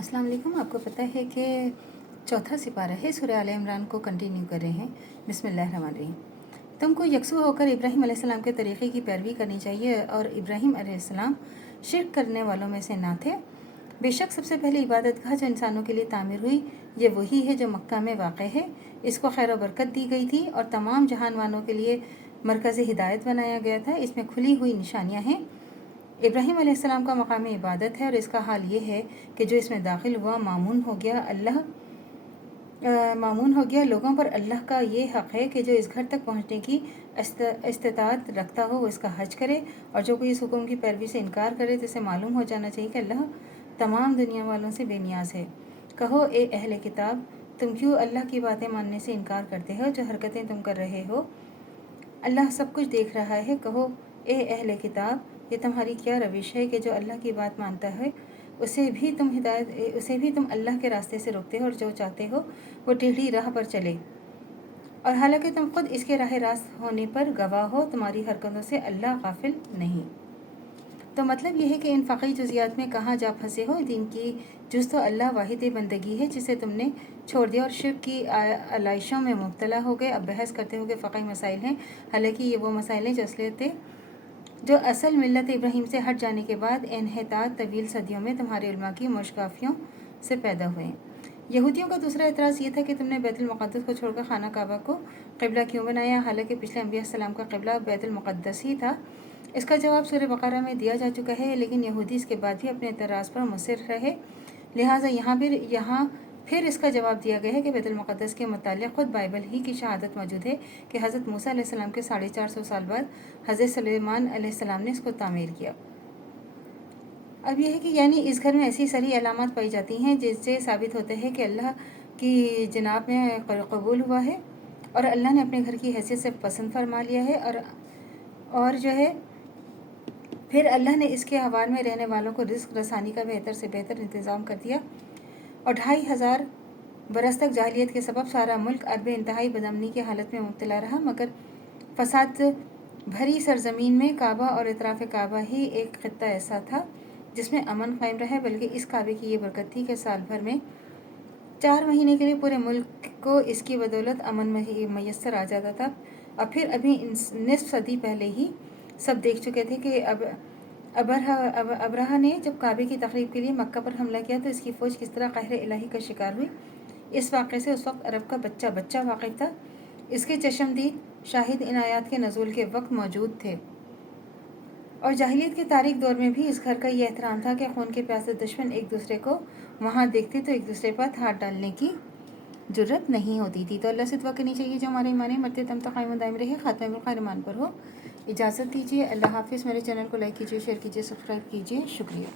अस्सलाम वालेकुम। आपको पता है कि चौथा सिपारा है, सूरह आल इमरान को कंटिन्यू कर रहे हैं। बिस्मिल्लाहिर्रहमानिर्रहीम। तुमको यकसू होकर इब्राहीम अलैहिस्सलाम के तरीक़े की पैरवी करनी चाहिए और इब्राहीम अलैहिस्सलाम शिर्क करने वालों में से ना थे। बेशक सबसे पहले इबादतगाह जो इंसानों के लिए तामीर हुई ये वही है जो मक्का में वाक़ है। इसको खैर व बरकत दी गई थी और तमाम जहान वालों के लिए मरकज़ हिदायत बनाया गया था। इसमें खुली हुई निशानियाँ हैं। इब्राहीम अलैहिस्सलाम का मकाम इबादत है और इसका हाल ये है कि जो इसमें दाखिल हुआ मामून हो गया। लोगों पर अल्लाह का ये हक़ है कि जो इस घर तक पहुँचने की इस्तिताअत रखता हो वो इसका हज करे, और जो कोई इस हुक्म की पैरवी से इनकार करे तो इसे मालूम हो जाना चाहिए कि अल्लाह तमाम दुनिया वालों से बेनियाज है। कहो ए अहले किताब, तुम क्यों अल्लाह की बातें मानने से इनकार करते हो? जो हरकतें तुम कर रहे हो अल्लाह सब कुछ देख रहा है। कहो ए अहले किताब, ये तुम्हारी क्या रविश है कि जो अल्लाह की बात मानता है उसे भी तुम अल्लाह के रास्ते से रोकते हो और जो चाहते हो वो टेढ़ी राह पर चले, और हालांकि तुम खुद इसके राह रास्त होने पर गवाह हो। तुम्हारी हरकतों से अल्लाह गाफिल नहीं। तो मतलब यह है कि इन फ़क़ी जुज़ियात में कहाँ जा फंसे हो। दिन की जुज़ तो अल्लाह वाहिद बंदगी है जिसे तुमने छोड़ दिया और शिर्क की आलाइशों में मुब्तला हो गए। अब बहस करते हो कि फ़क़ी मसाइल हैं, हालांकि ये वो मसाइल हैं जो असल मिल्लत इब्राहीम से हट जाने के बाद इन्हितात तवील सदियों में तुम्हारे उलमा की मुश्काफियों से पैदा हुए। यहूदियों का दूसरा एतराज़ ये था कि तुमने बैतुल मुक़द्दस को छोड़कर खाना काबा को क़िबला क्यों बनाया, हालांकि पिछले अंबिया सलाम का क़िबला बैतुल मुक़द्दस ही था। इसका जवाब सूरह बक़रा में दिया जा चुका है, लेकिन यहूदी इसके बाद भी अपने एतराज़ पर मुसिर रहे। लिहाजा यहाँ फिर इसका जवाब दिया गया है कि बैतुल मुक़द्दस के मुताल्लिक़ ख़ुद बाइबल ही की शहादत मौजूद है कि हज़रत मूसा अलैहिस्सलाम के 450 साल बाद हज़रत सुलेमान अलैहिस्सलाम ने इसको तामीर किया। अब यह है कि यानी इस घर में ऐसी सारी अलामत पाई जाती हैं जिससे साबित होता है कि अल्लाह की जनाब में कबूल हुआ है और अल्लाह ने अपने घर की हैसियत से पसंद फरमा लिया है, और जो है फिर अल्लाह ने इसके हवाल में रहने वालों को रिज़्क़ रसानी का बेहतर से बेहतर इंतज़ाम कर दिया। और 2500 बरस तक जाहिलियत के सबब सारा मुल्क अरब इंतहाई बदअमनी की हालत में मुब्तला रहा, मगर फसाद भरी सरजमीन में काबा और इतराफ़ काबा ही एक ख़ित्ता ऐसा था जिसमें अमन कायम रहा। बल्कि इस काबे की ये बरकत थी कि साल भर में 4 महीने के लिए पूरे मुल्क को इसकी बदौलत अमन मैसर आ जाता था। और फिर अभी निस्फ सदी पहले ही सब देख चुके थे कि अबरहा ने जब काबे की तखरीब के लिए मक्का पर हमला किया तो इसकी फ़ौज किस तरह कहर इलाही का शिकार हुई। इस वाक़े से उस वक्त अरब का बच्चा बच्चा वाकिफ़ था। इसके चशमदीद शाहिद इन आयात के नज़ूल के वक्त मौजूद थे। और जाहिलियत के तारीख दौर में भी इस घर का यह एहतराम था कि खून के प्यासे दुश्मन एक दूसरे को वहाँ देखते तो एक दूसरे पर हाथ डालने की जुर्रत नहीं होती थी। तो अल्लाह से दुआ करनी चाहिए जो हमारे ईमान मरते दम तक कायम दायम रहे, ख़ात्मा बिल ईमान पर हो। इजाज़त दीजिए। अल्लाह हाफ़िज़। मेरे चैनल को लाइक कीजिए, शेयर कीजिए, सब्सक्राइब कीजिए। शुक्रिया।